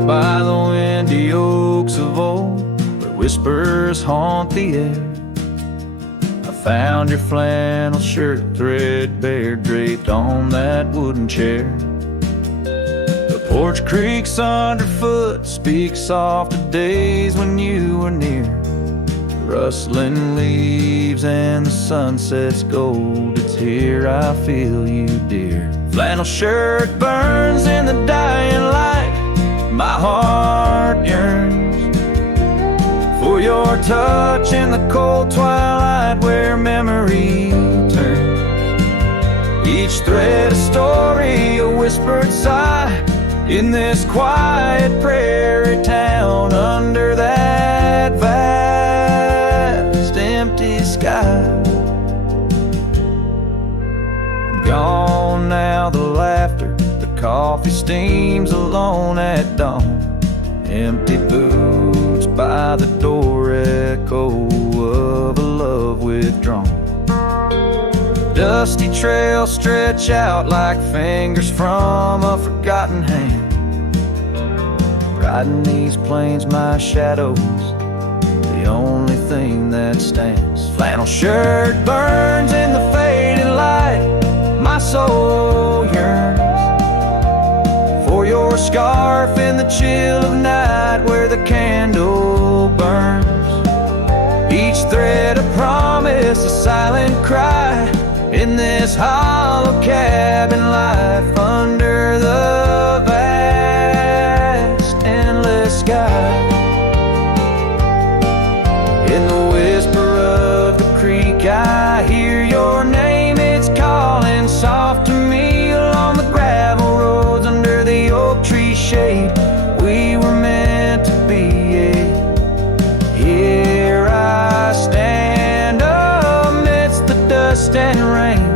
out by the windy oaks of old, where whispers haunt the air. I found your flannel shirt threadbare draped on that wooden chair. The porch creaks underfoot, speaks soft of days when you were near. Rustling leaves and the sunset's gold, it's here I feel you, dear. Flannel shirt burns in the dying light, my heart yearns for your touch in the cold twilight where memory turns. Each thread a story, a whispered sigh, in this quiet prairie town under that vast empty sky. Gone now the laughter, the coffee steams alone at dawn. Empty boots by the door, echo of a love withdrawn. Dusty trails stretch out like fingers from a forgotten hand. Riding these plains, my shadow's the only thing that stands. Flannel shirt burns in the faded light, my soul yearns for your scarf in the chill of night where the candle burns. Each thread a promise, a silent cry, in this hollow cabin life under the vast endless sky. In the whisper of the creek I hear your name, it's calling soft to me along the gravel roads under the oak tree shade. We were meant to be, yeah. Here I stand amidst the dust and rain,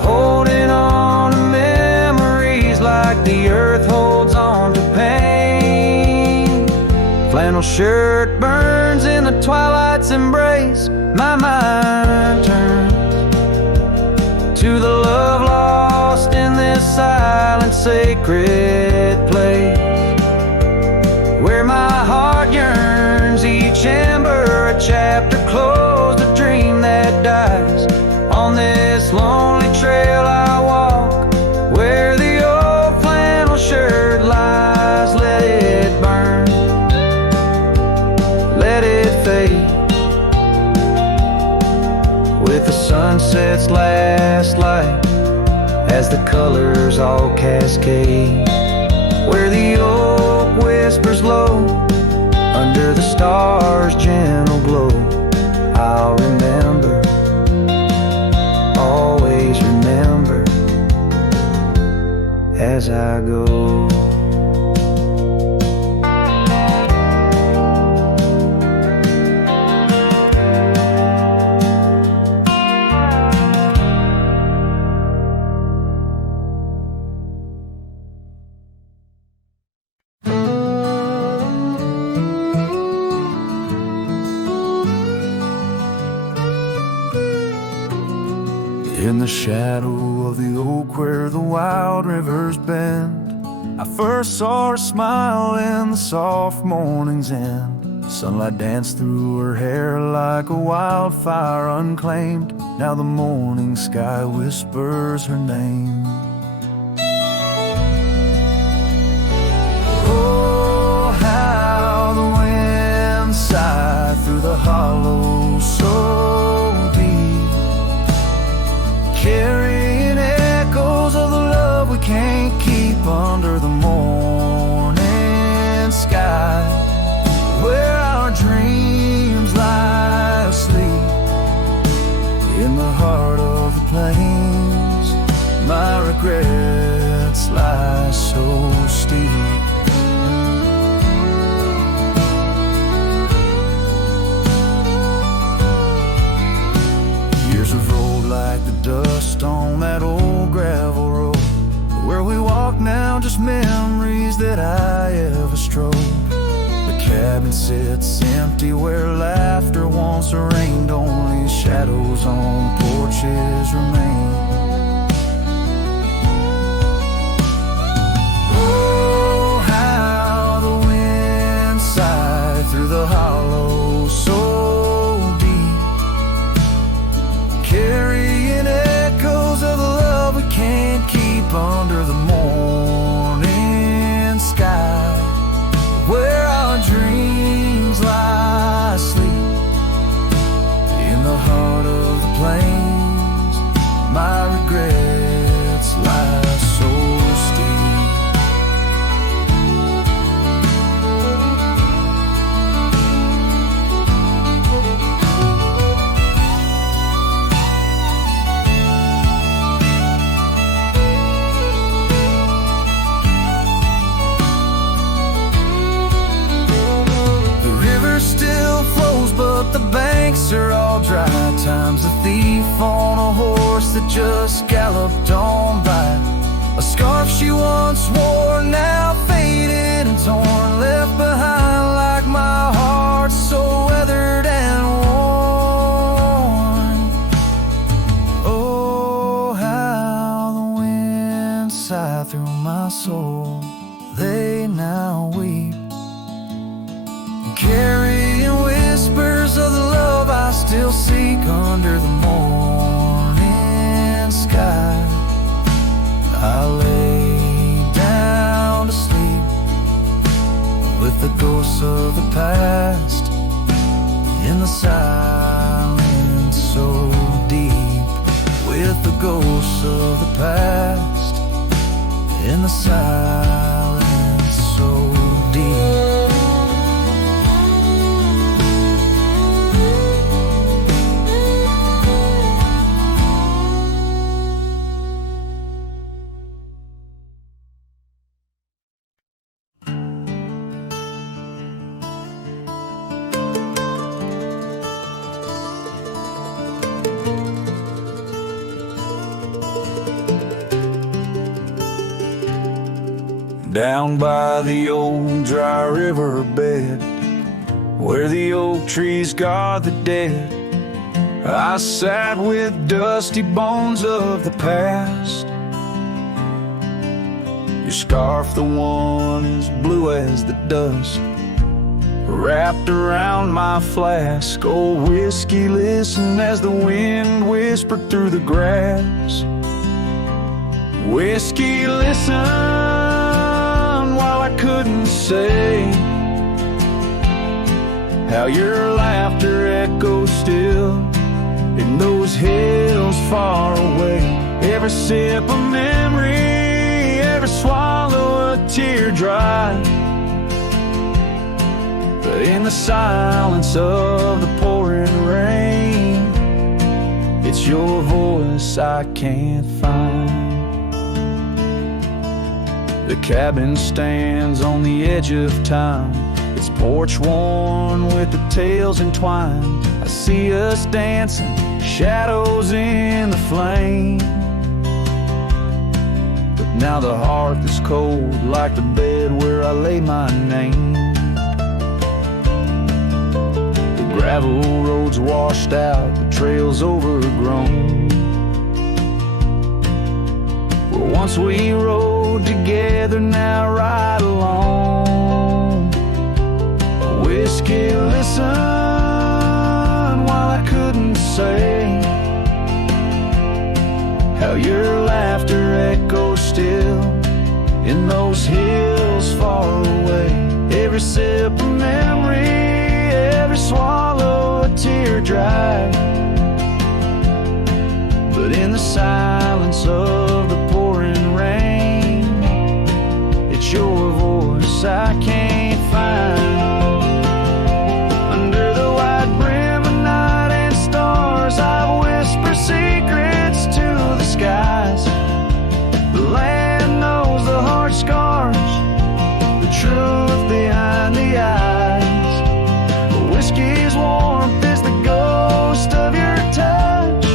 holding on to memories like the earth holds on to pain. Flannel shirt burns in the twilight's embrace, my mind turns to the love lost in this silent sacred place, where my heart yearns, each ember a chapter closed, a dream that dies. On this lonely trail I walk, where the old flannel shirt lies. Let it burn, let it fade, with the sunset's last light as the colors all cascade, where the oak whispers low under the stars' gentle glow. I'll remember, always remember as I go. In the shadow of the oak where the wild rivers bend, I first saw her smile in the soft morning's end. Sunlight danced through her hair like a wildfire unclaimed. Now the morning sky whispers her name. Oh, how the wind sighed through the hollow so deep, carrying echoes of the love we can't keep under the morning sky, where our dreams lie asleep in the heart of the plains. My regrets lie so steep. Years have rolled like the dust on that old gravel road, where we walk now, just memories that I ever strode. The cabin sits empty where laughter once reigned, only shadows on porches remain. Oh, how comes a thief on a horse that just galloped on by. A scarf she once wore, now faded and torn, left behind like my heart, so weathered and worn. Oh, how the wind sighed through my soul. They now weep, carrying whispers of the love I still seek under the morning sky. I lay down to sleep with the ghosts of the past in the silence so deep. With the ghosts of the past in the silence so deep. Down by the old dry river bed, where the oak trees guard the dead, I sat with dusty bones of the past. Your scarf, the one as blue as the dust, wrapped around my flask. Oh, whiskey, listen as the wind whispered through the grass. Whiskey, listen, while I couldn't say how your laughter echoes still in those hills far away. Every sip of memory, every swallow a tear dry. But in the silence of the pouring rain, it's your voice I can't find. The cabin stands on the edge of time, its porch worn with the tales entwined. I see us dancing, shadows in the flame. But now the hearth is cold like the bed where I lay my name. The gravel roads washed out, the trails overgrown. Where once we rode together, now ride alone. Whiskey, listen, while I couldn't say how your laughter echoes still in those hills far away. Every sip of memory, every swallow a tear dry. But in the silence of the pouring rain, it's your voice I can't find. Under the white brim of night and stars, I whisper secrets to the skies. The land knows the heart scars, the truth behind the eyes. Whiskey's warmth is the ghost of your touch.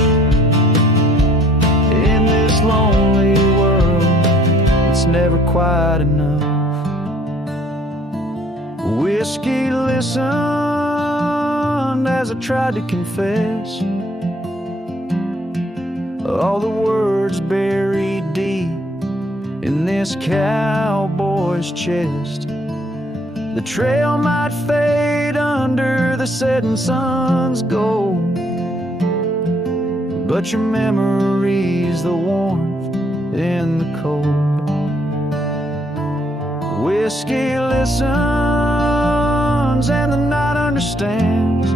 In this lonely world, it's never quite enough. Whiskey, listen as I tried to confess all the words buried deep in this cowboy's chest. The trail might fade under the setting sun's gold, but your memory's the warmth in the cold. Whiskey listens and the night understands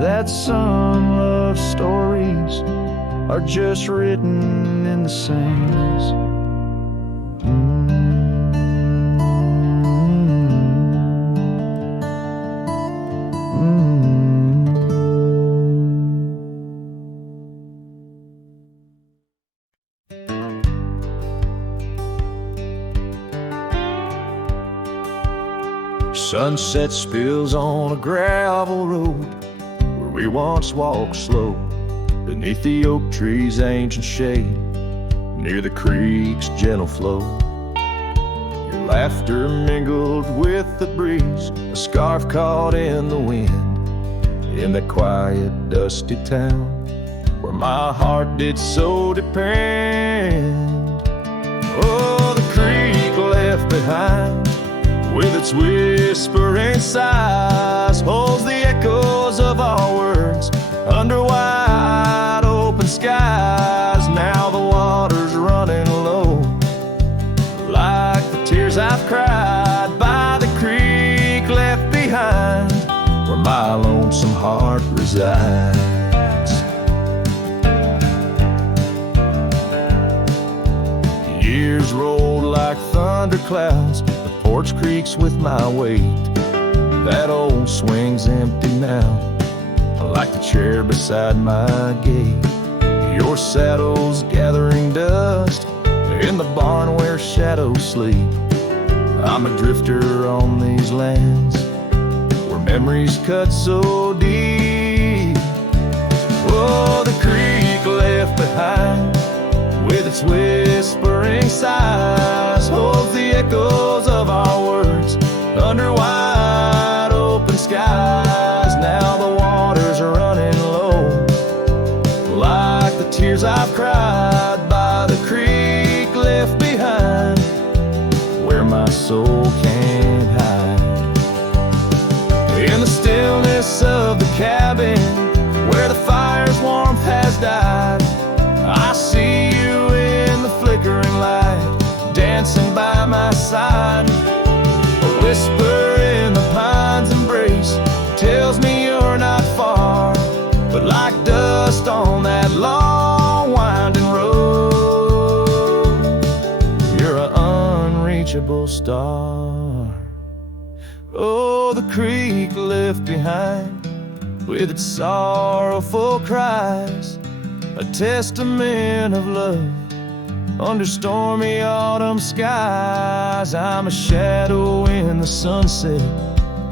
that some love stories are just written in the sands. Sunset spills on a gravel road where we once walked slow beneath the oak tree's ancient shade, near the creek's gentle flow. Your laughter mingled with the breeze, a scarf caught in the wind, in that quiet, dusty town where my heart did so depend. Oh, the creek left behind, with its whispering sighs, holds the echoes of our words under wide open skies. Now the water's running low, like the tears I've cried by the creek left behind, where my lonesome heart resides. Years rolled like thunder clouds, the porch creaks with my weight. That old swing's empty now, like the chair beside my gate. Your saddle's gathering dust in the barn where shadows sleep. I'm a drifter on these lands where memories cut so deep. Oh, the creek left behind, with its whispering sighs, holds the echoes of our words under wide open skies. Now the waters are running low, like the tears I've cried by the creek left behind, where my soul can't hide. In the stillness of the cabin, where the fire's warmth has died, I see you in the flickering light, dancing by my side. A whisper in the pine's embrace tells me you're not far, but like dust on that long winding road, you're an unreachable star. Oh, the creek left behind, with its sorrowful cries, a testament of love under stormy autumn skies. I'm a shadow in the sunset,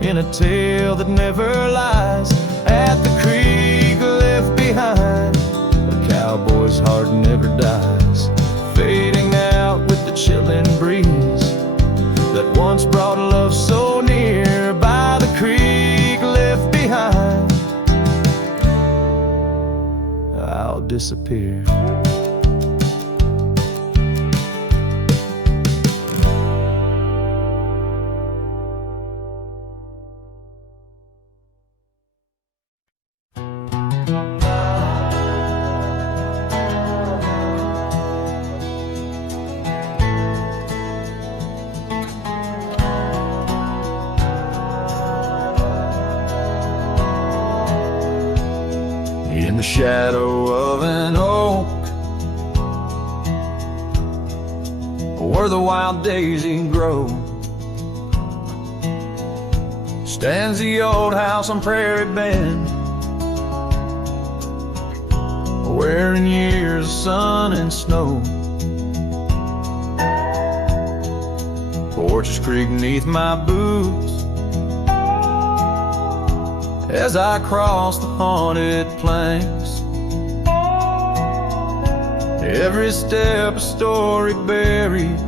in a tale that never lies. At the creek left behind, a cowboy's heart never dies, fading out with the chilling breeze that once brought love so near. By the creek left behind, I'll disappear. In the shadow of an oak, where the wild daisy grows, stands the old house on Prairie Bend, where in years of sun and snow, porches creak neath my boots as I cross the haunted planks. Every step a story buried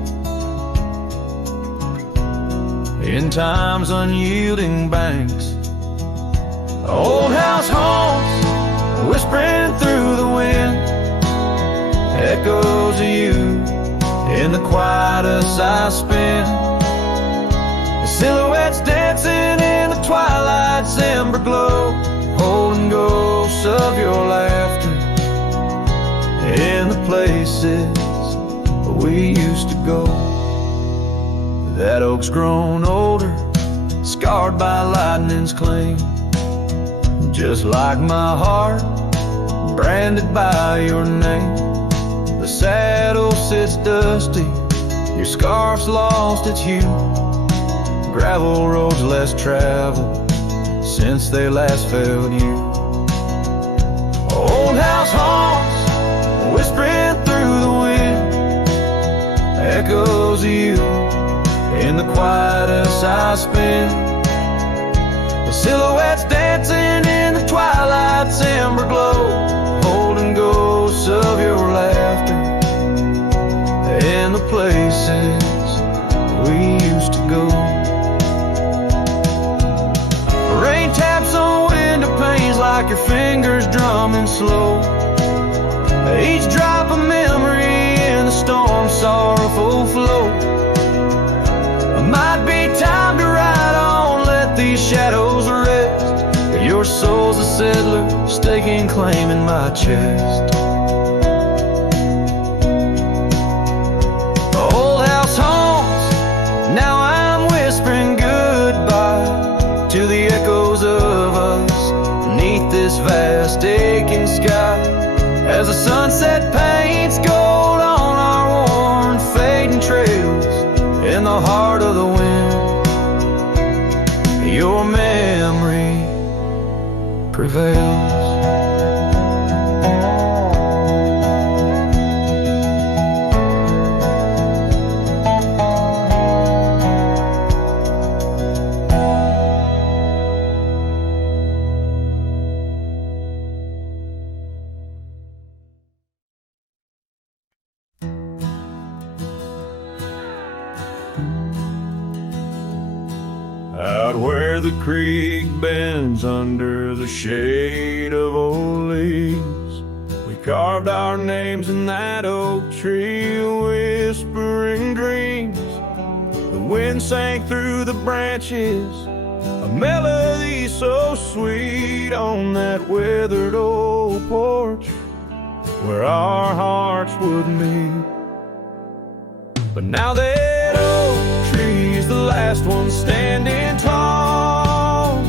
in time's unyielding banks. The old house haunts, whispering through the wind, echoes of you in the quietest I spend. The silhouettes dancing in the twilight's ember glow, holding ghosts of your laughter in the places we used to go. That oak's grown older, scarred by lightning's cling, just like my heart, branded by your name. The saddle sits dusty, your scarf's lost its hue, gravel roads less traveled since they last felt you. Old house haunts, whispering through the wind, echoes of you in the quietest I spend. The silhouettes dancing in the twilight's amber glow, holding ghosts of your laughter and the places we used to go. Rain taps on window panes like your fingers drumming slow, each drop a memory in the storm's sorrowful flow. Might be time to ride on, let these shadows rest. Your soul's a settler, staking claim in my chest. Old house haunts, now I'm whispering goodbye to the echoes of us beneath this vast aching sky. As the sunset paints gold on our worn fading trails, in the heart of the wind, your memory prevails. Out where the creek bends under the shade of old leaves, we carved our names in that oak tree, whispering dreams. The wind sang through the branches, a melody so sweet on that weathered old porch where our hearts would meet. But now that oak tree's the last one standing tall,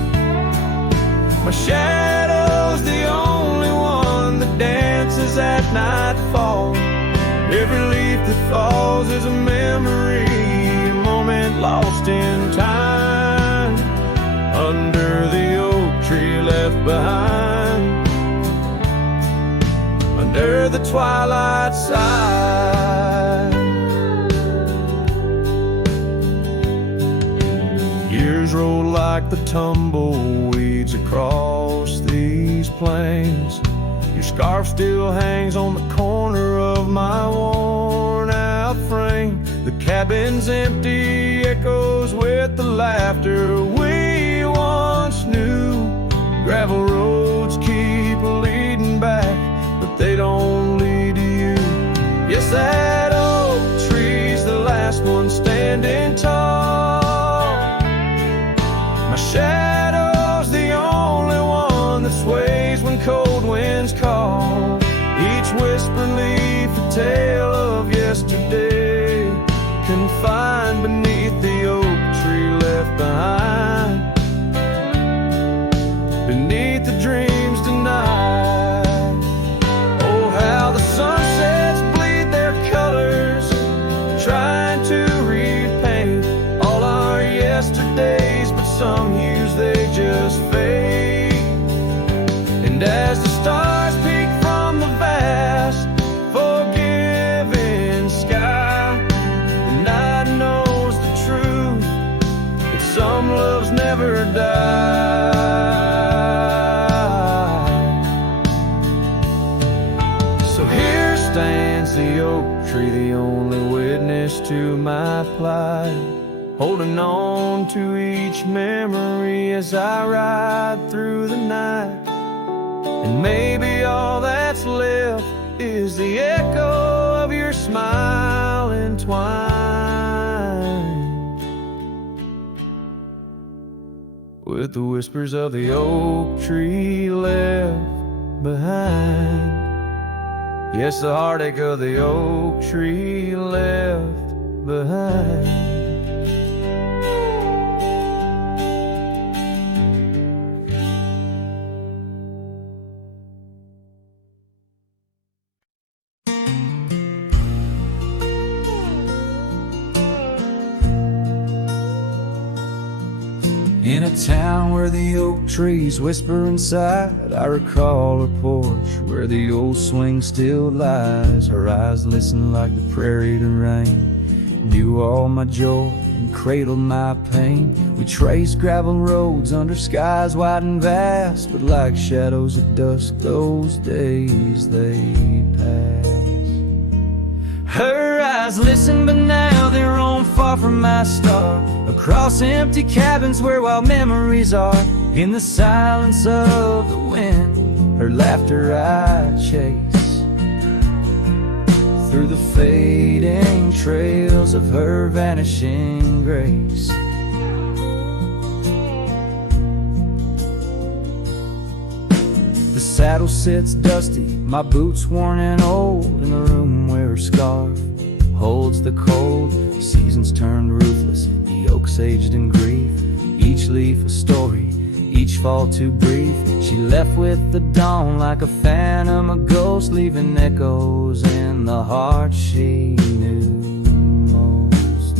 my shadow's the only one that dances at nightfall. Every leaf that falls is a memory, a moment lost in time, under the oak tree left behind, under the twilight side. Years roll like the tumbleweeds across these plains. Your scarf still hangs on the corner of my worn out frame. The cabin's empty, echoes with the laughter we once knew. Gravel roads keep leading back, but they don't lead to you. Yes, that oak tree's the last one standing tall, my shadow's the only one that sways when cold winds call. Each whispered leaf a tale of yesterday, confined beneath the oak tree left behind, beneath the dreams denied. Oh, how the sunsets bleed their colors, trying to repaint all our yesterdays, but some hues they just fade. And as the stars peek from the vast, forgiving sky, the night knows the truth, that some loves never die. So here stands the oak tree, the only witness to my plight, holding on to each memory as I ride through the night. And maybe all that's left is the echo of your smile entwined with the whispers of the oak tree left behind. Yes, the heartache of the oak tree left behind. In a town where the oak trees whisper inside, I recall her porch where the old swing still lies. Her eyes listen like the prairie to rain, knew all my joy and cradle my pain. We trace gravel roads under skies wide and vast, but like shadows at dusk, those days they pass. Her eyes listen, but now they roam far from my star, across empty cabins where wild memories are. In the silence of the wind, her laughter I chase, through the fading trails of her vanishing grace. The saddle sits dusty, my boots worn and old, in the room where her scarf holds the cold. Seasons turned ruthless, the oaks aged in grief, each leaf a story, each fall too brief. She left with the dawn like a phantom, a ghost, leaving echoes in the heart she knew most.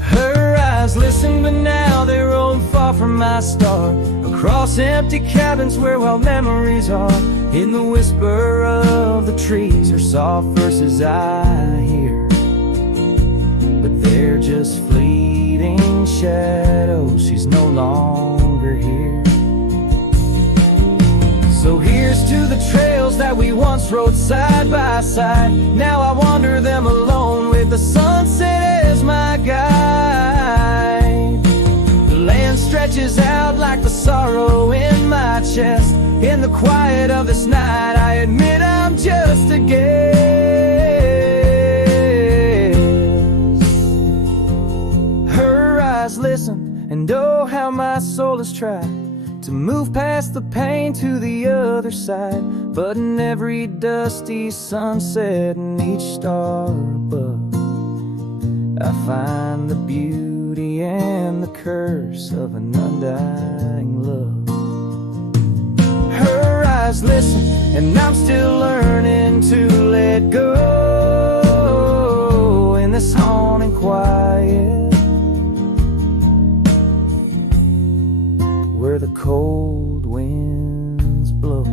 Her eyes listen, but now they roam far from my star, across empty cabins where wild memories are. In the whisper of the trees, her soft verses I hear, but they're just fleeting shadows. She's no longer here. So here's to the trails that we once rode side by side. Now I wander them alone with the sunset as my guide. The land stretches out like the sorrow in my chest. In the quiet of this night, I admit I'm just a guest. Her eyes listen, and oh how my soul has tried to move past the pain to the other side. But in every dusty sunset and each star above, I find the beauty and the curse of an undying love. Her eyes listen, and I'm still learning to let go in this haunting quiet, where the cold winds blow.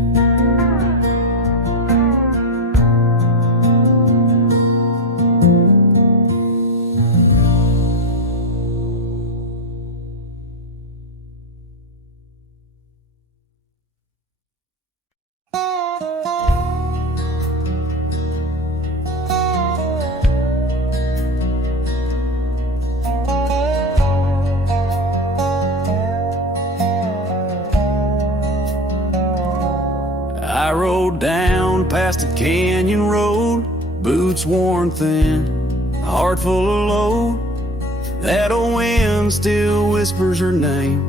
I rode down past a canyon road, boots worn thin, heart full of load. That old wind still whispers her name.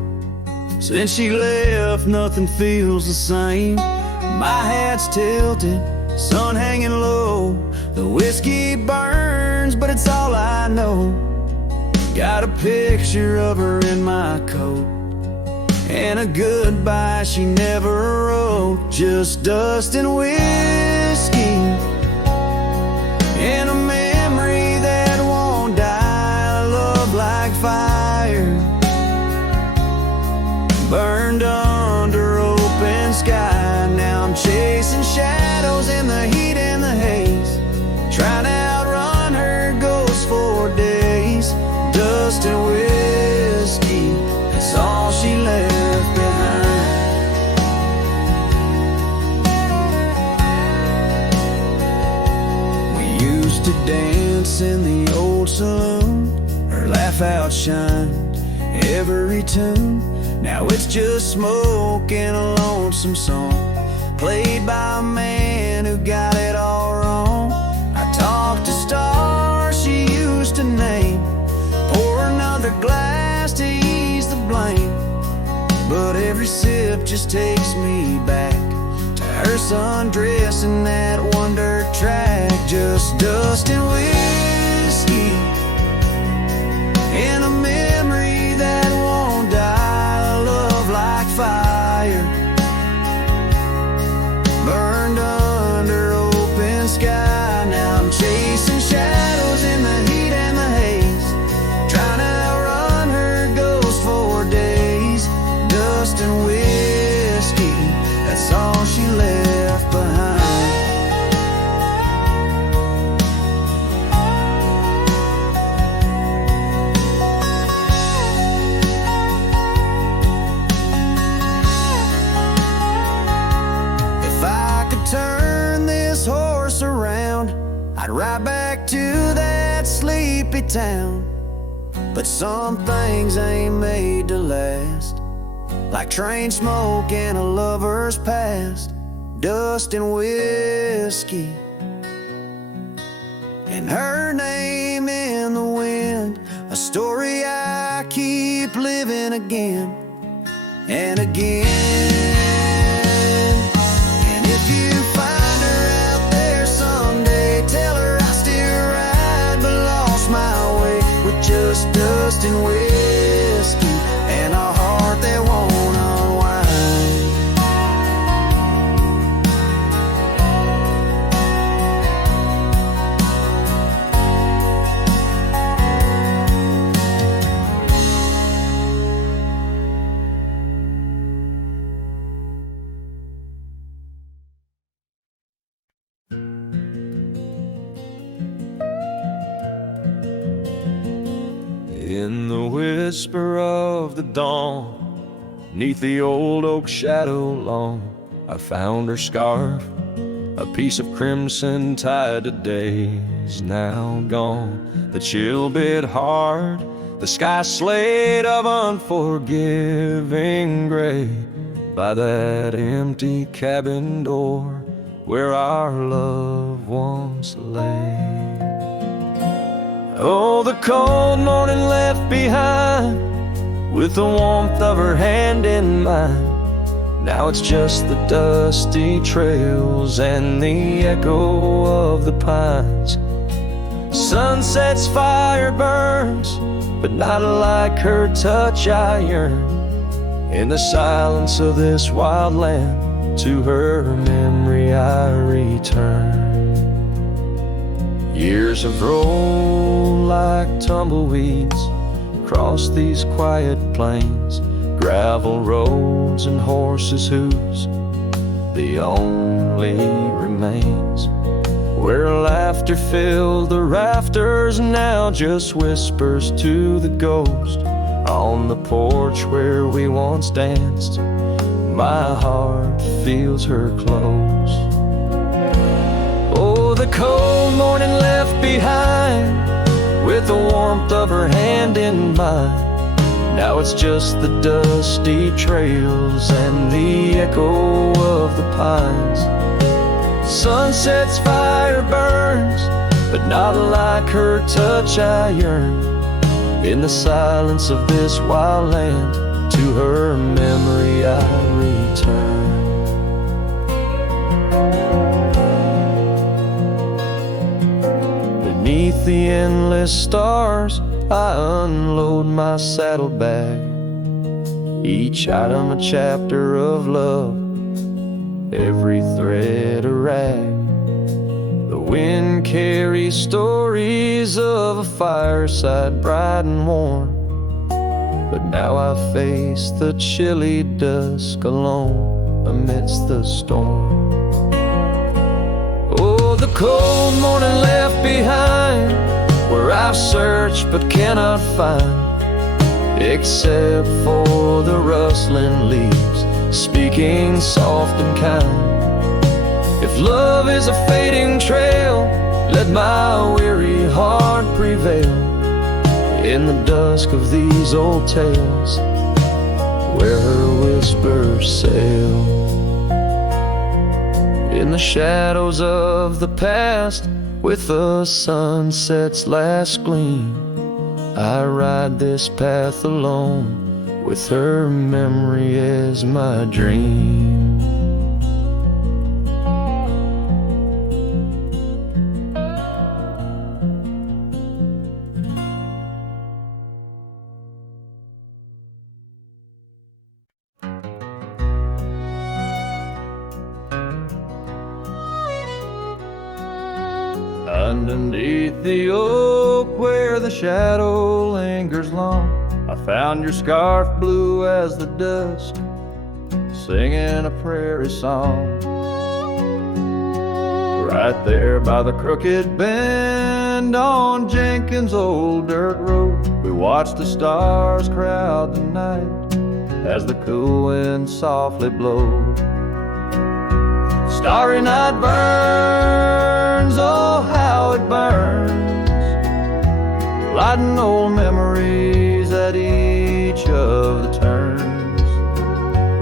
Since she left, nothing feels the same. My hat's tilted, sun hanging low. The whiskey burns, but it's all I know. Got a picture of her in my coat, and a goodbye she never wrote. Just dust and whiskey, and a memory that won't die. Love like fire, burned under open sky. Now I'm chasing shadows in the heat and the haze, trying to outrun her ghost for days. Dust and whiskey, that's all she left behind. We used to dance in the old saloon, her laugh outshined every tune. Now it's just smoke and a lonesome song, played by a man who got it all wrong. I talked to stars she used to name, pour another glass to ease the blame. But every sip just takes me back to her sundress in that one dirt track. Just dust and whiskey, and a memory that won't die. Love like fire, burned under open sky. Now I'm chasing shadows in the heat and the haze, trying to outrun her ghost for days. Dust and whiskey, that's all she left behind. I'd ride back to that sleepy town. But some things ain't made to last, like train smoke and a lover's past, dust and whiskey, and her name in the wind. A story I keep living again and again. And if you find her out there someday, tell her I still ride but lost my way, with just dust and whiskey and a heart that won't unwind. In the whisper of the dawn, 'neath the old oak shadow long, I found her scarf, a piece of crimson tied to days now gone. The chill bit hard, the sky slate of unforgiving gray, by that empty cabin door where our loved ones lay. Oh, the cold morning left behind, with the warmth of her hand in mine. Now it's just the dusty trails and the echo of the pines. Sunset's fire burns, but not like her touch I yearn. In the silence of this wild land, to her memory I return. Years have rolled like tumbleweeds across these quiet plains, gravel roads and horses' hooves, the only remains. Where laughter filled the rafters, now just whispers to the ghost. On the porch where we once danced, my heart feels her close. Oh, the cold morning left behind, with the warmth of her hand in mine. Now it's just the dusty trails and the echo of the pines. Sunset's fire burns, but not like her touch I yearn. In the silence of this wild land, to her memory I return. Beneath the endless stars, I unload my saddlebag, each item a chapter of love, every thread a rag. The wind carries stories of a fireside bright and warm, but now I face the chilly dusk alone amidst the storm. Oh, the cold morning left behind, where I've searched but cannot find, except for the rustling leaves speaking soft and kind. If love is a fading trail, let my weary heart prevail in the dusk of these old tales, where her whispers sail. In the shadows of the past, with the sunset's last gleam, I ride this path alone, with her memory as my dream. Underneath the oak where the shadow lingers long, I found your scarf blue as the dusk, singing a prairie song. Right there by the crooked bend on Jenkins' old dirt road, we watched the stars crowd the night as the cool wind softly blowed. Starry night burns, oh how it lighting old memories at each of the turns.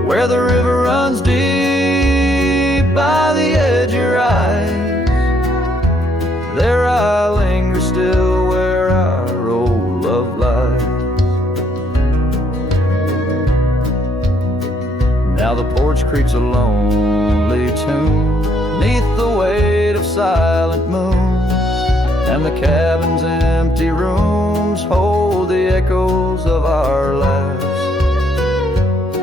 Where the river runs deep by the edge of your eyes, there I linger still where our old love lies. Now the porch creaks a lonely tune 'neath the weight of silent moons, and the cabin's empty rooms hold the echoes of our laughs.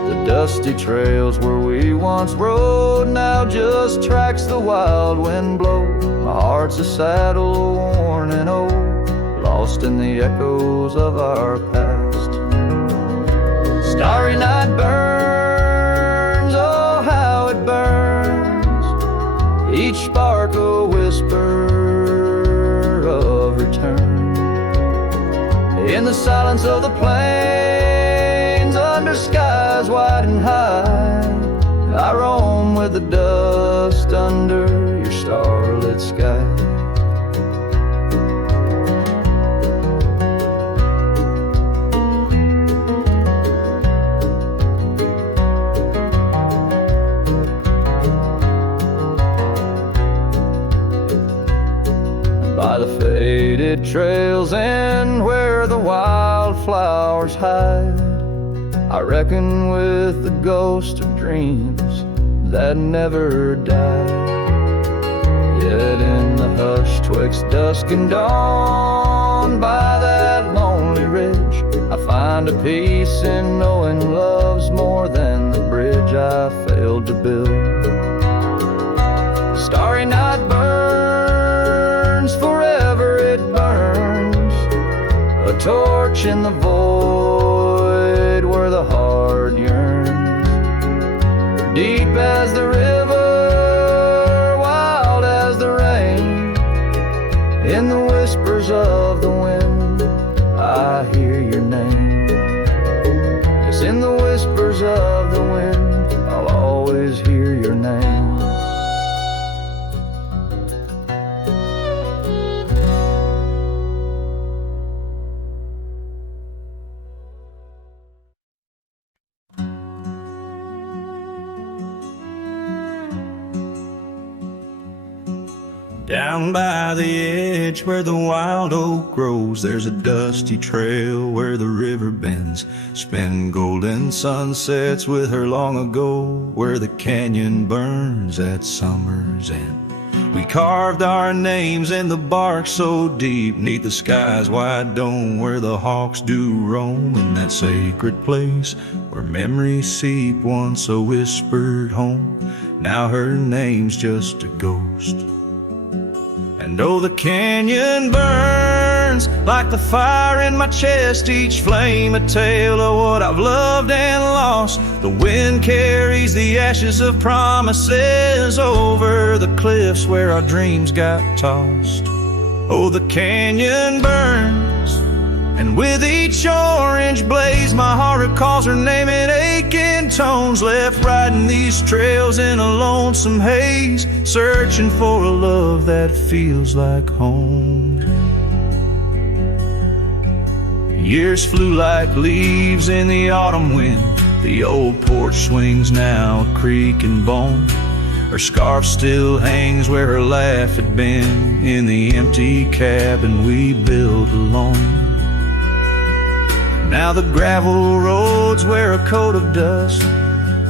The dusty trails where we once rode now just tracks the wild wind blows. My heart's a saddle worn and old, lost in the echoes of our past. Starry night burns, oh how it burns, each spark a whisper of return. In the silence of the plains, under skies wide and high, I roam with the dust under your starlit sky. By the faded trails and where the wildflowers hide, I reckon with the ghost of dreams that never died. Yet in the hush twixt dusk and dawn, by that lonely ridge, I find a peace in knowing love's more than the bridge I failed to build. Starry night burns, forever it burns, a torch in the void where the heart yearns. Deep as the river, wild as the rain, in the whispers of the wind, I hear your name. Yes, in the whispers of the wind, I'll always hear your name. Down by the edge where the wild oak grows, there's a dusty trail where the river bends, spin golden sunsets with her long ago, where the canyon burns at summer's end. We carved our names in the bark so deep, 'neath the sky's wide dome, where the hawks do roam, in that sacred place where memories seep, once a whispered home, now her name's just a ghost. And oh, the canyon burns like the fire in my chest, each flame a tale of what I've loved and lost. The wind carries the ashes of promises over the cliffs where our dreams got tossed. Oh, the canyon burns, and with each orange blaze my heart recalls her name in aching tones, left riding these trails in a lonesome haze, searching for a love that feels like home. Years flew like leaves in the autumn wind, the old porch swings now a creak and bone. Her scarf still hangs where her laugh had been, in the empty cabin we built alone. Now the gravel roads wear a coat of dust,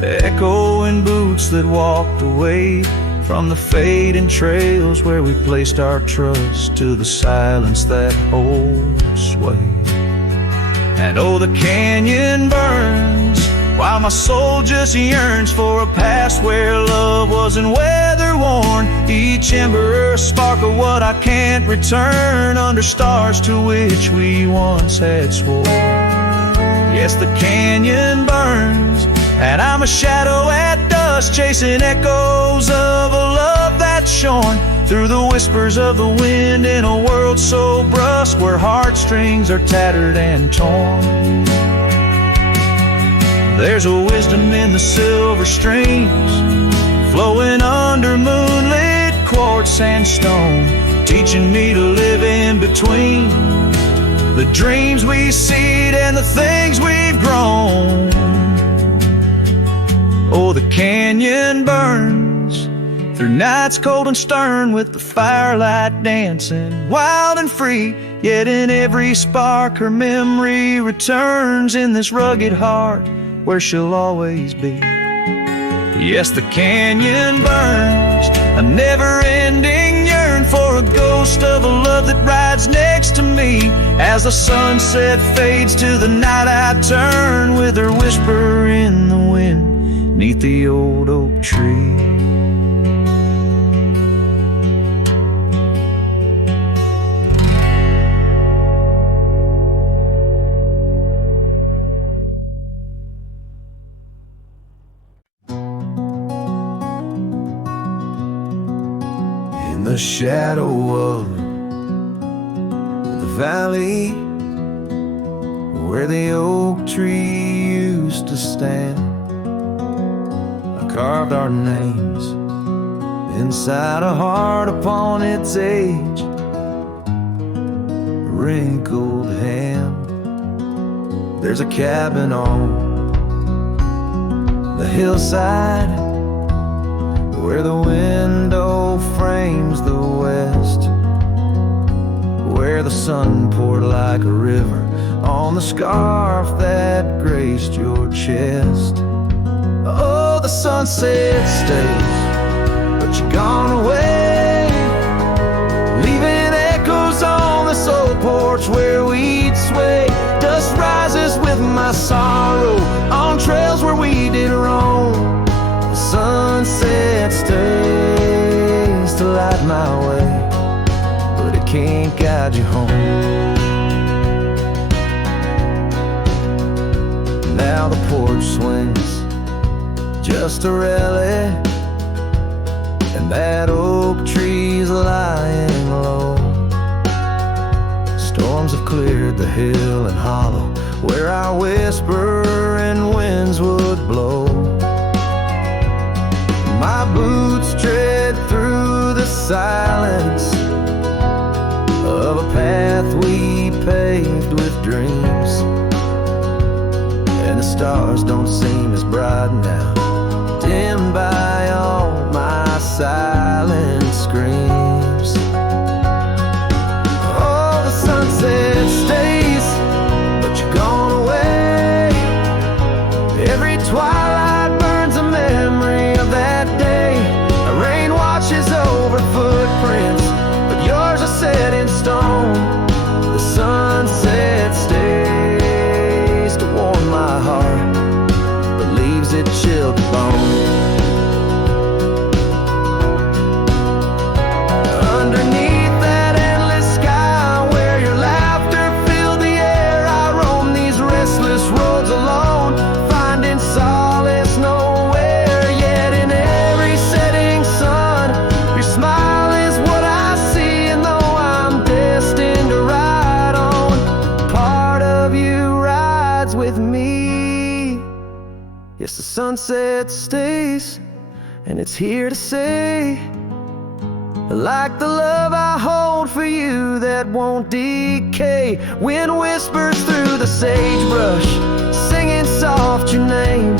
echoing boots that walked away from the fading trails where we placed our trust, to the silence that holds sway. And oh, the canyon burns while my soul just yearns for a past where love wasn't weather worn, each ember a spark of what I can't return, under stars to which we once had sworn. Yes, the canyon burns, and I'm a shadow at dusk, chasing echoes of a love that's shorn through the whispers of the wind, in a world so brusque where heartstrings are tattered and torn. There's a wisdom in the silver streams flowing under moonlit quartz and stone, teaching me to live in between the dreams we seed and the things we've grown. Oh, the canyon burns through nights cold and stern, with the firelight dancing wild and free. Yet in every spark her memory returns, in this rugged heart where she'll always be. Yes, the canyon burns, a never-ending yearn for a ghost of a love that rides next to me. As the sunset fades to the night I turn, with her whisper in the wind 'neath the old oak tree. The shadow of the valley where the oak tree used to stand, I carved our names inside a heart upon its age, a wrinkled hand. There's a cabin on the hillside where the window frames the west, where the sun poured like a river on the scarf that graced your chest. Oh, the sunset stays, but you're gone away, leaving echoes on this old porch where we'd sway. Dust rises with my sorrow on trails where we did roam. Sunset stays to light my way, but it can't guide you home. Now the porch swings just a relic, and that oak tree's lying low. Storms have cleared the hill and hollow where our whisper and winds would blow. My boots tread through the silence of a path we paved with dreams, and the stars don't seem as bright now, dimmed by all my silent screams. Oh, the sunset stays, but you're gone away. Every twilight burns a memory of that day. A rain washes over footprints, but yours are set in stone. The sunset stays to warm my heart, but leaves it chilled to bone. Underneath that endless sky where your laughter filled the air, I roam these restless roads alone, finding solace nowhere. Yet in every setting sun, your smile is what I see, and though I'm destined to ride on, part of you rides with me. Yes, the sunset stays, and it's here to say, like the love I hold for you that won't decay. Wind whispers through the sagebrush, singing soft your name.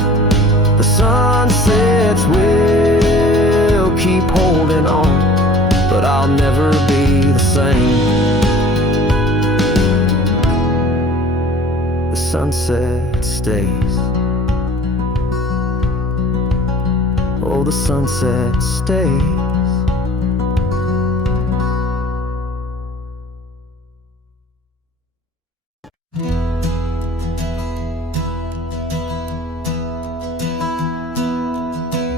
The sunsets will keep holding on, but I'll never be the same. The sunset stays. Oh, the sunset stays.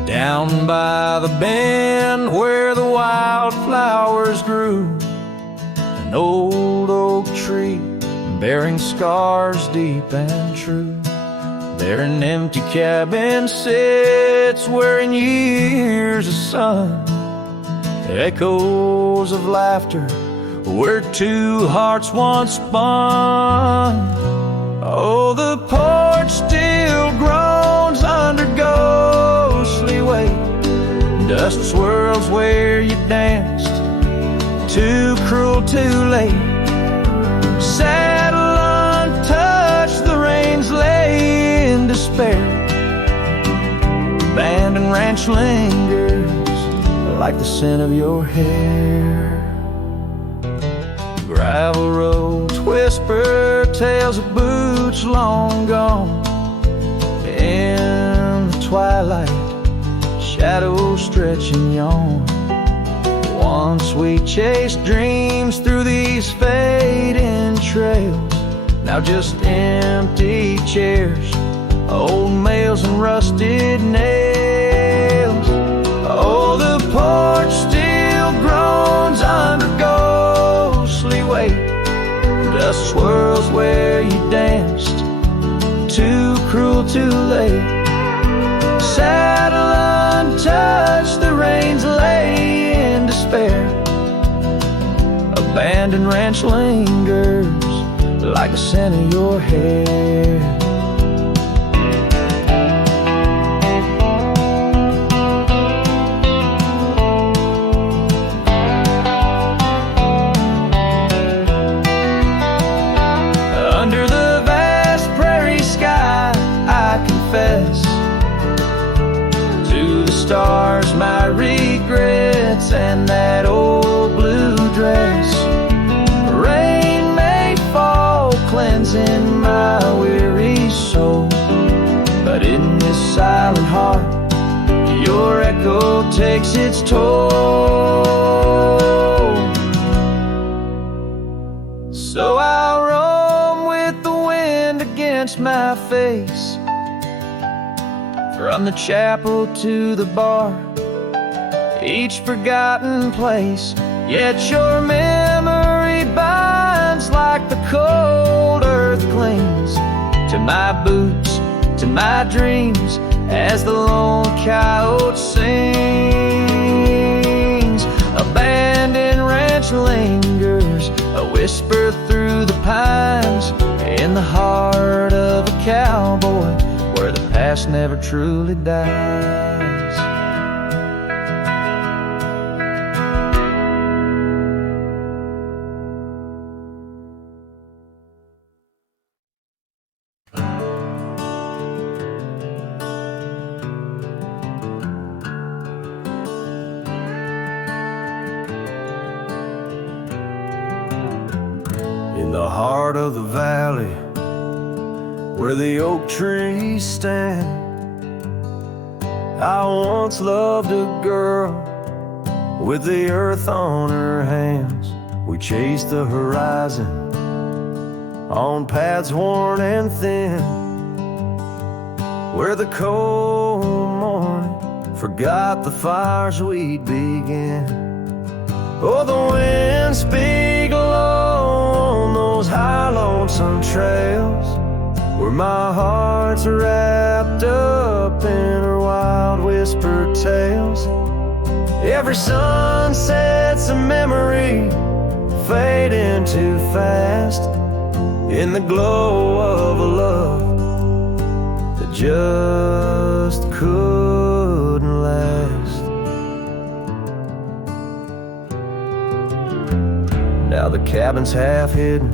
Down by the bend where the wildflowers grew, an old oak tree bearing scars deep and true. There an empty cabin sits where in years of sun, echoes of laughter where two hearts once spun. Oh, the porch still groans under ghostly weight. Dust swirls where you danced, too cruel, too late. Sad ranch lingers like the scent of your hair. Gravel roads whisper tales of boots long gone. In the twilight, shadows stretch and yawn. Once we chased dreams through these fading trails. Now just empty chairs, old mails and rusted nails. Oh, the porch still groans under ghostly weight. Dust swirls where you danced, too cruel, too late. Saddle untouched, the reins lay in despair. Abandoned ranch lingers like the scent of your hair. Under the vast prairie sky, I confess to the stars my regrets and that old blue dress. Rain may fall, cleansing my weary soul, but in this silent heart your echo takes its toll. So I'll roam with the wind against my face, from the chapel to the bar, each forgotten place. Yet your memory binds like the cold earth clings to my boots, to my dreams, as the lone coyote sings. Abandoned ranch lingers, a whisper through the pines, in the heart of a cowboy, where the past never truly dies. In the heart of the valley, where the oak trees stand, I once loved a girl with the earth on her hands. We chased the horizon on paths worn and thin, where the cold morning forgot the fires we'd began. Oh, the wind speak low on those high lonesome trails, where my heart's wrapped up in her wild whispered tales. Every sunset's a memory fading too fast, in the glow of a love that just couldn't last. Now the cabin's half hidden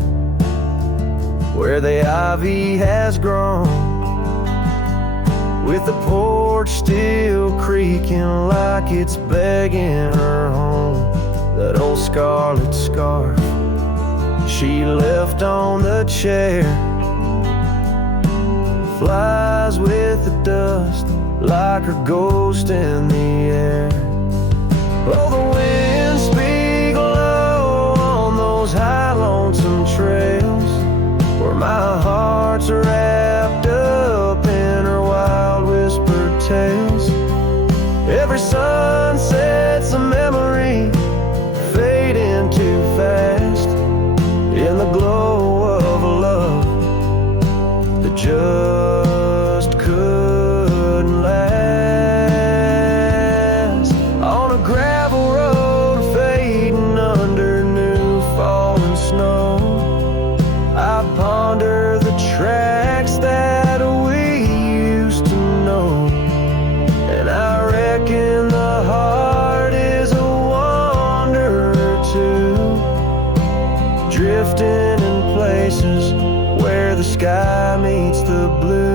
where the ivy has grown, with the porch still creaking like it's begging her home. That old scarlet scarf she left on the chair flies with the dust like a ghost in the air. Oh, the wind speak low on those high lonesome trails, where my heart's wrapped up in her wild whispered tales. Every sunset's a memory fading too fast, in the glow of a love that just couldn't last. On a gravel road fading under new falling snow, I ponder the tracks that we used to know, and I reckon the heart is a wanderer too, drifting in places where the sky meets the blue.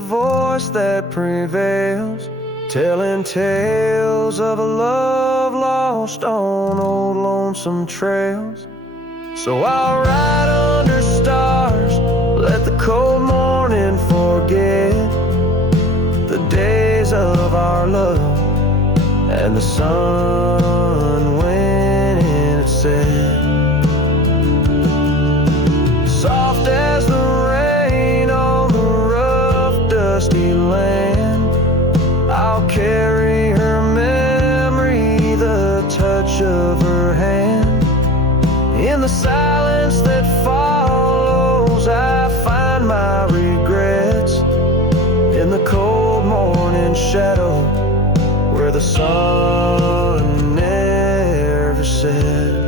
voice that prevails, telling tales of a love lost on old lonesome trails. So I'll ride under stars, let the cold morning forget the days of our love and the sun when it set. Soft as the rain on the rough, dusty land, I'll carry her memory, the touch of her hand. In the silence that follows, I find my regrets. In the cold morning shadow, where the sun never sets.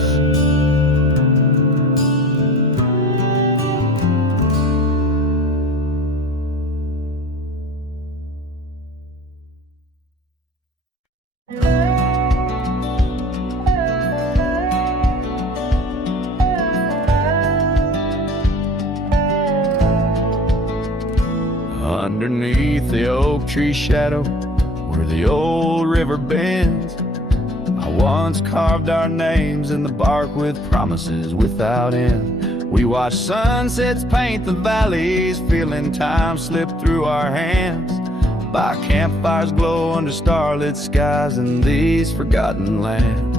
Underneath the oak tree shadow, where the old river bends, I once carved our names in the bark with promises without end. We watched sunsets paint the valleys, feeling time slip through our hands. By campfires glow under starlit skies in these forgotten lands.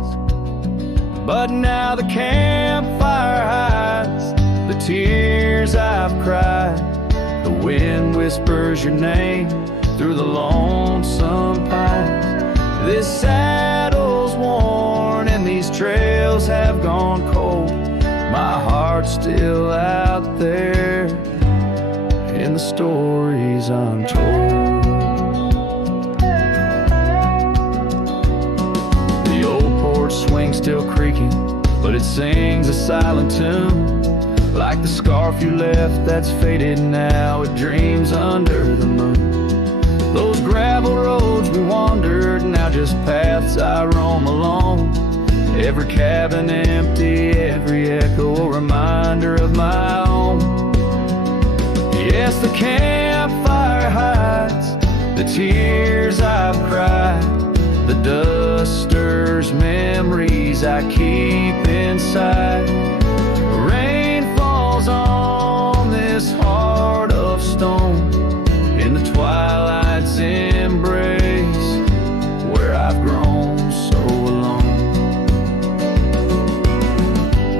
But now the campfire hides the tears I've cried. The wind whispers your name through the lonesome pines. This saddle's worn and these trails have gone cold. My heart's still out there in the stories untold. The old porch swing still creaking, but it sings a silent tune. Like the scarf you left that's faded now, it dreams under the moon. Those gravel roads we wandered, now just paths I roam alone. Every cabin empty, every echo a reminder of my own. Yes, the campfire hides the tears I've cried. The dust stirs memories I keep inside. Rain falls on this heart of stone in the twilight's embrace, where I've grown so alone.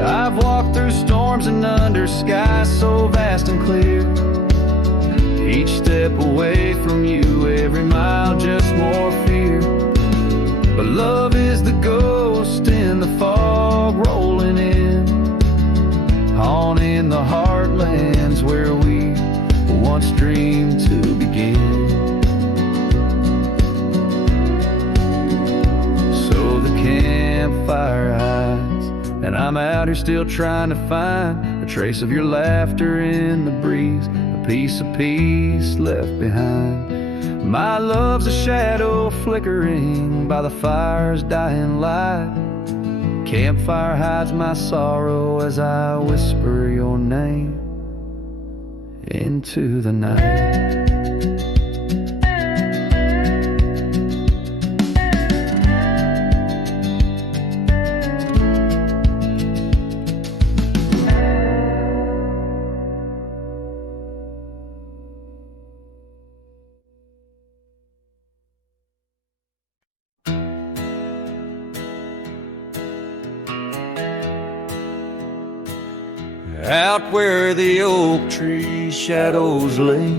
I've walked through storms and under skies so vast and clear. Each step away from you, every mile just more fear. But love is the ghost in the fog rolling in, haunting the heartlands where we once dreamed to begin. So the campfire hides, and I'm out here still trying to find a trace of your laughter in the breeze, a piece of peace left behind. My love's a shadow flickering by the fire's dying light. Campfire hides my sorrow as I whisper your name into the night. Out where the oak tree shadows lay,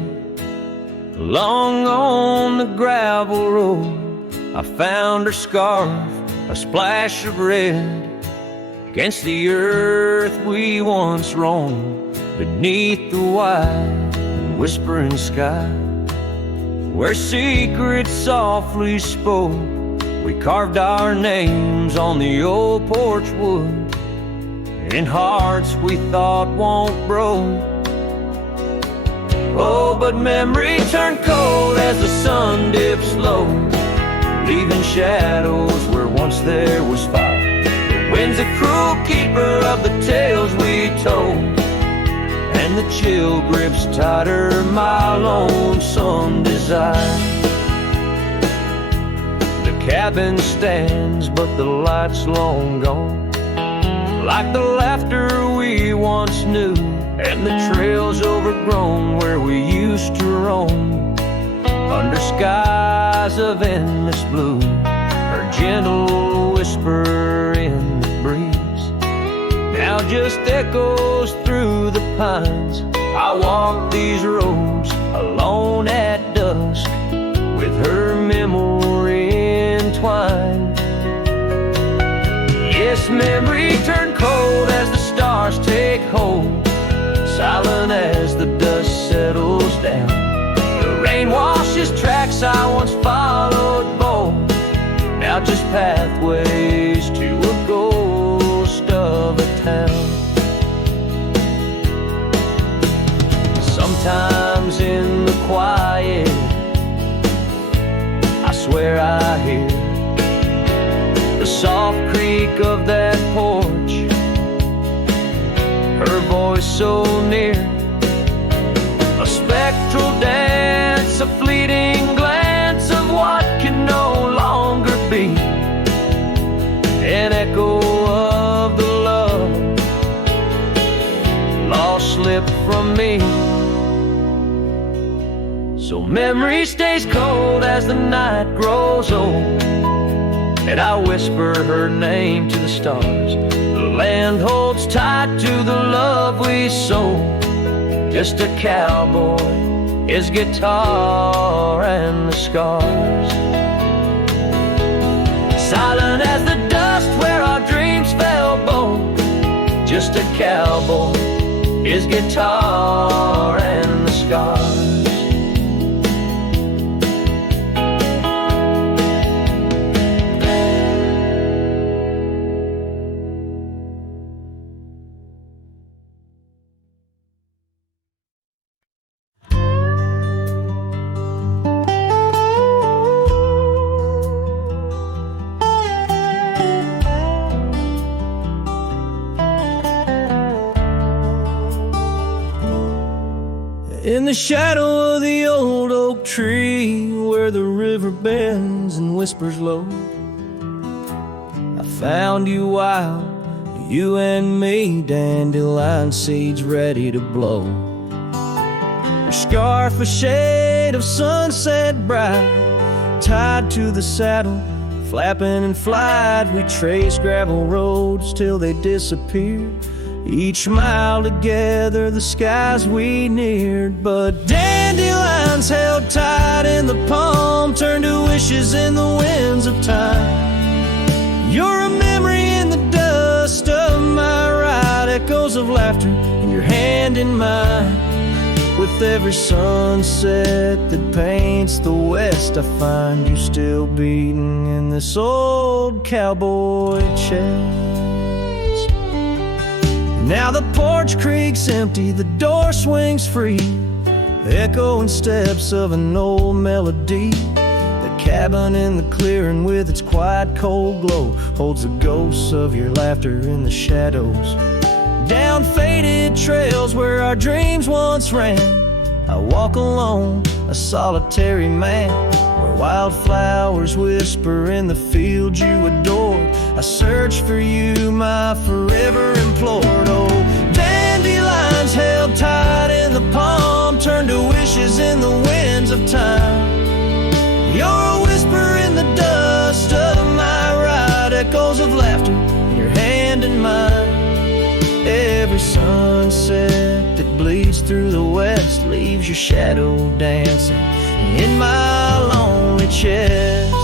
along on the gravel road, I found her scarf, a splash of red, against the earth we once roamed, beneath the wide and whispering sky, where secrets softly spoke. We carved our names on the old porch wood, in hearts we thought won't grow. Oh, but memory turned cold as the sun dips low, leaving shadows where once there was fire. The wind's a cruel keeper of the tales we told, and the chill grips tighter my lonesome desire. The cabin stands, but the light's long gone, like the laughter we once knew, and the trails overgrown where we used to roam, under skies of endless blue. Her gentle whisper in the breeze now just echoes through the pines. I walk these roads alone at dusk, with her memory entwined. Yes, memory turned cold as the stars take hold, silent as the dust settles down. The rain washes tracks I once followed bold, now just pathways to a ghost of a town. Sometimes in the quiet, I swear I hear the soft creak of that porch, her voice so near, a spectral dance, a fleeting glance of what can no longer be, an echo of the love lost slipped from me. So memory stays cold as the night grows old, and I whisper her name to the stars. The land holds tight to the love we sold, just a cowboy, his guitar and the scars. Silent as the dust where our dreams fell bold, just a cowboy, his guitar and the scars. In the shadow of the old oak tree, where the river bends and whispers low, I found you wild, you and me, dandelion seeds ready to blow. Your scarf a shade of sunset bright, tied to the saddle, flapping in flight. We traced gravel roads till they disappeared, each mile together the skies we neared. But dandelions held tight in the palm turned to wishes in the winds of time. You're a memory in the dust of my ride, echoes of laughter in your hand in mine. With every sunset that paints the west, I find you still beating in this old cowboy chest. Now the porch creaks empty, the door swings free, echoing steps of an old melody. The cabin in the clearing with its quiet cold glow holds the ghosts of your laughter in the shadows. Down faded trails where our dreams once ran, I walk alone, a solitary man, where wildflowers whisper in the fields you adored. I search for you, my forever implored. Oh, dandelions held tight in the palm turned to wishes in the winds of time. You're a whisper in the dust of my ride, echoes of laughter in your hand in mine. Every sunset that bleeds through the west leaves your shadow dancing in my lonely chest.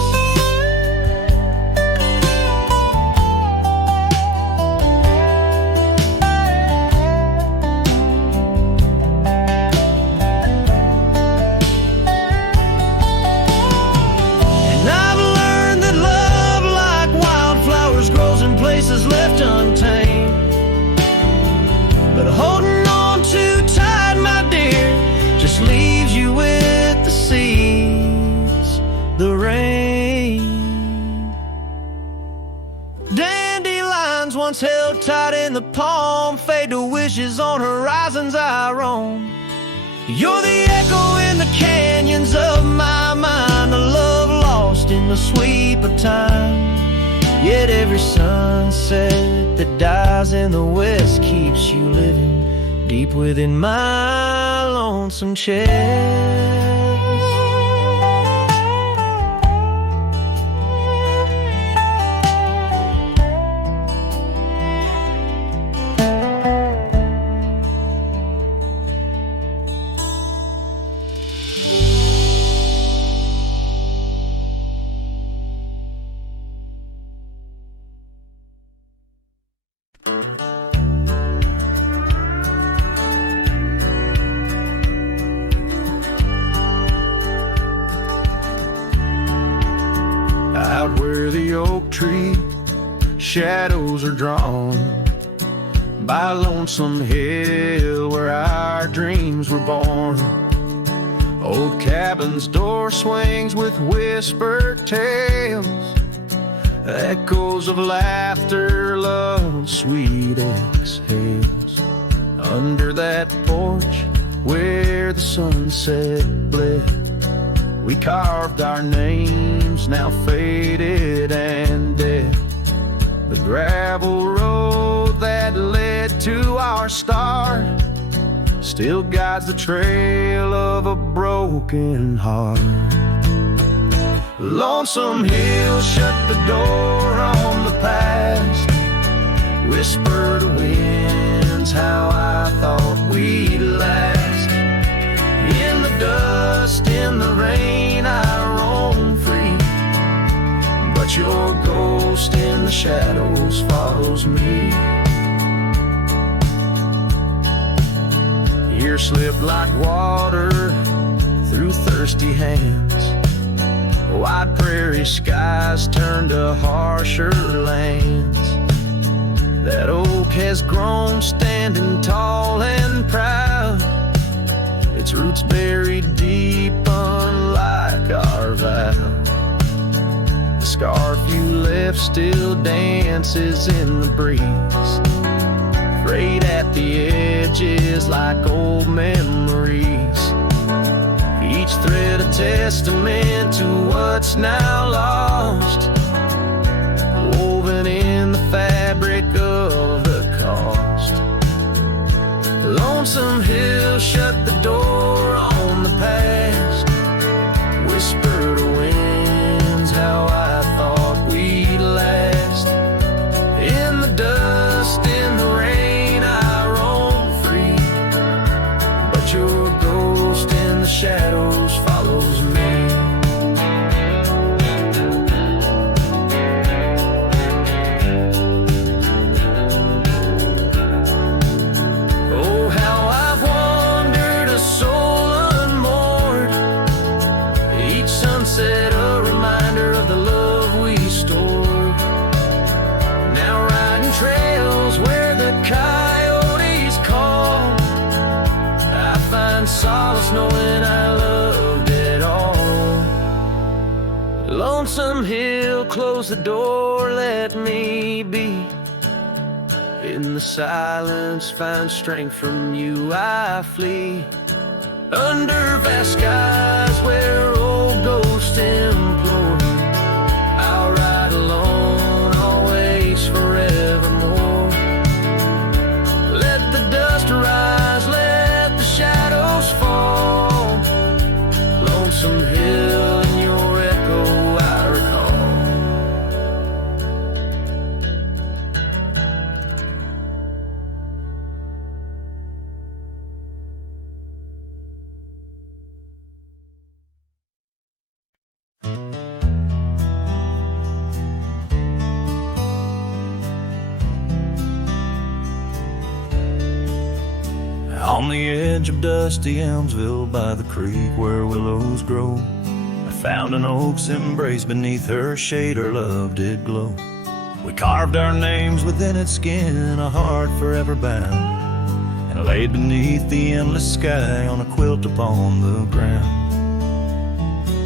And I've learned that love, like wildflowers, grows in places left untamed. But holding on too tight, my dear, just leaves you with the seeds, the rain. Dandelions once once held tight in the palm fade to wishes on horizons I roam. You're the echo in the canyons of my mind, a love lost in the sweep of time. Yet every sunset that dies in the west keeps you living deep within my lonesome chest. Out where the oak tree shadows are drawn by a lonesome hill where our dreams were born. Old cabin's door swings with whispered tales, echoes of laughter, love, sweet exhales. Under that porch where the sunset bled, we carved our names, now faded and dead. The gravel road that led to our start still guides the trail of a broken heart. Lonesome Hill shut the door on the past, whisper to winds how I thought we'd last. In the dust, in the rain, I roam free, but your ghost in the shadows follows me. Years slip like water through thirsty hands, wide prairie skies turn to harsher lands. That oak has grown standing tall and proud, its roots buried deep unlike our vow. The scarf you left still dances in the breeze, frayed at the edges like old memories. Each thread a testament to what's now lost, woven in the fabric of the cost. Lonesome Hill shut the door on the past, whisper to winds how I thought we'd last. In the dust, in the rain, I roam free, but your ghost in the shadows follows me. Solace knowing I loved it all. Lonesome Hill, close the door, let me be. In the silence, find strength from you, I flee. Under vast skies where old ghosts implore, I'll ride alone, always, forevermore. Let the dust rise, let the shadows fall. Lonesome Hill and your echo I recall. On the edge of dusty Elmsville by the creek where willows grow, I found an oak's embrace, beneath her shade her love did glow. We carved our names within its skin, a heart forever bound, and laid beneath the endless sky on a quilt upon the ground.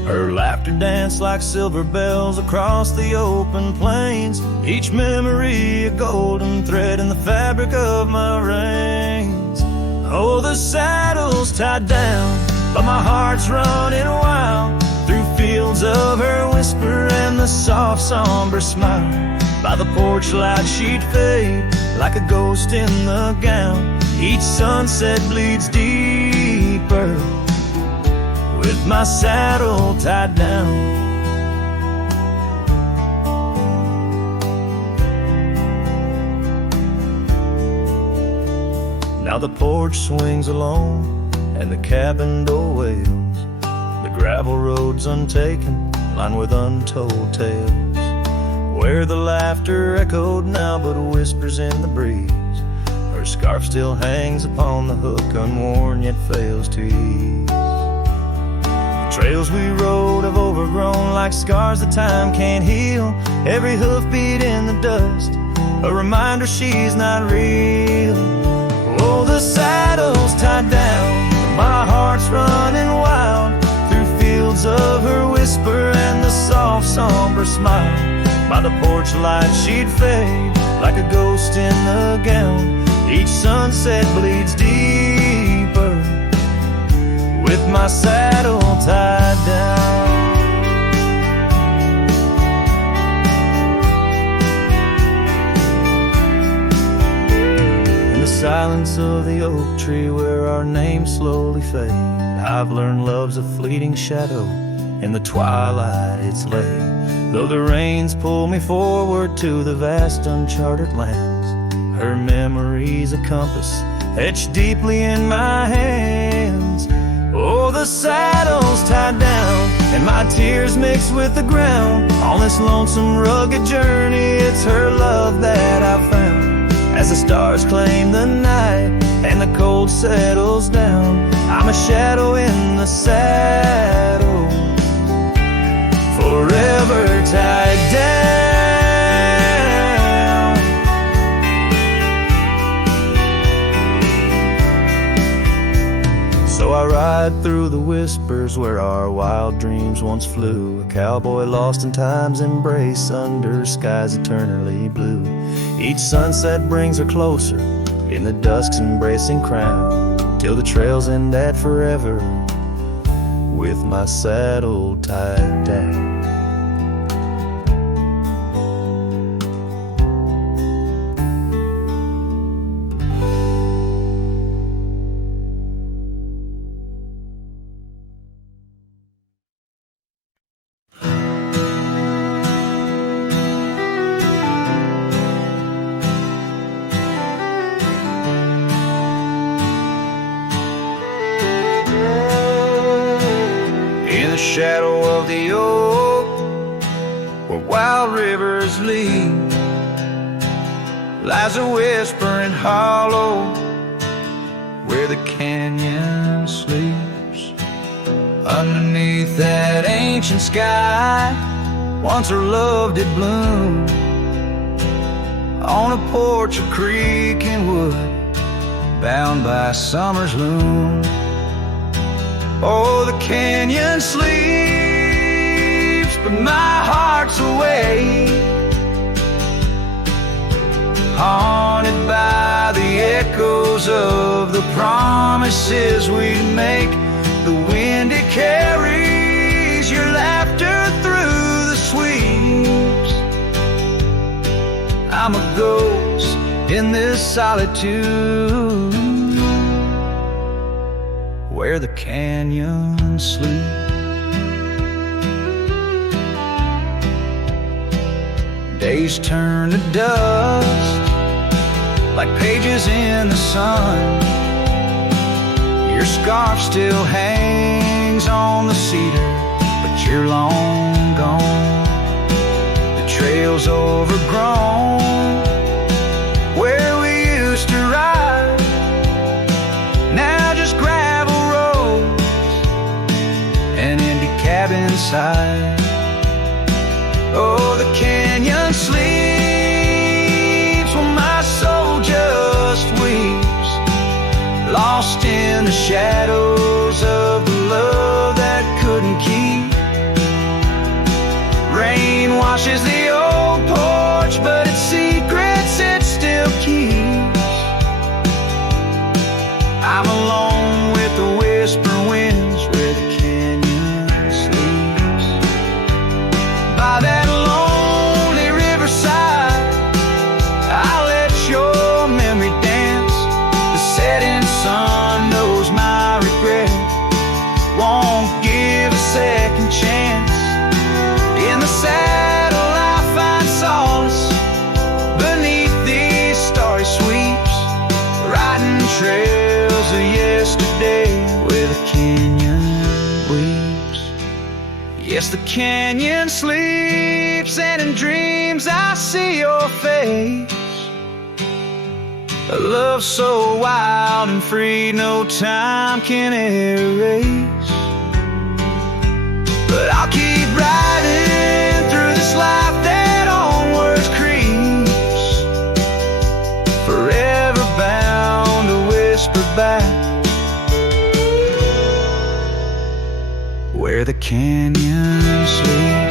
Her laughter danced like silver bells across the open plains, each memory a golden thread in the fabric of my reins. Oh, the saddle's tied down, but my heart's running wild through fields of her whisper and the soft somber smile. By the porch light she'd fade like a ghost in the gown. Each sunset bleeds deeper with my saddle tied down. Now the porch swings alone and the cabin door wails. The gravel road's untaken, lined with untold tales, where the laughter echoed now but whispers in the breeze. Her scarf still hangs upon the hook, unworn yet fails to ease. The trails we rode have overgrown like scars that time can't heal. Every hoofbeat in the dust, a reminder she's not real. Oh, the saddle's tied down, my heart's running wild through fields of her whisper and the soft somber smile. By the porch light she'd fade like a ghost in the gown. Each sunset bleeds deeper with my saddle tied down. In the silence of the oak tree where our names slowly fade, I've learned love's a fleeting shadow. In the twilight it's late, though the rains pull me forward to the vast uncharted lands. Her memory's a compass etched deeply in my hands. Oh, the saddle's tied down and my tears mix with the ground. On this lonesome rugged journey, it's her love that I found. As the stars claim the night and the cold settles down, I'm a shadow in the saddle, forever tied down. So I ride through the whispers where our wild dreams once flew, a cowboy lost in time's embrace under skies eternally blue. Each sunset brings her closer in the dusk's embracing crown, till the trails end at forever with my saddle tied down. In the shadow of the oak, where wild rivers lead, lies a whispering hollow where the canyon sleeps. Underneath that ancient sky, once her love did bloom. On a porch, a creek and wood, bound by summer's loom. Oh, the canyon sleeps, but my heart's awake, haunted by the echoes of the promises we'd make. The wind, it carries your laughter through the sweeps. I'm a ghost in this solitude where the canyon sleeps. Days turn to dust like pages in the sun. Your scarf still hangs on the cedar, but you're long gone. The trail's overgrown where we used to ride, now just gravel roads and empty cabin side. Oh, the canyon sleeps when my soul just weeps, lost in the shadows of the love that couldn't keep. Yes, the canyon sleeps, and in dreams I see your face. A love so wild and free, no time can erase. But I'll keep riding through this life that onwards creeps, forever bound to whisper back where the canyon sleeps.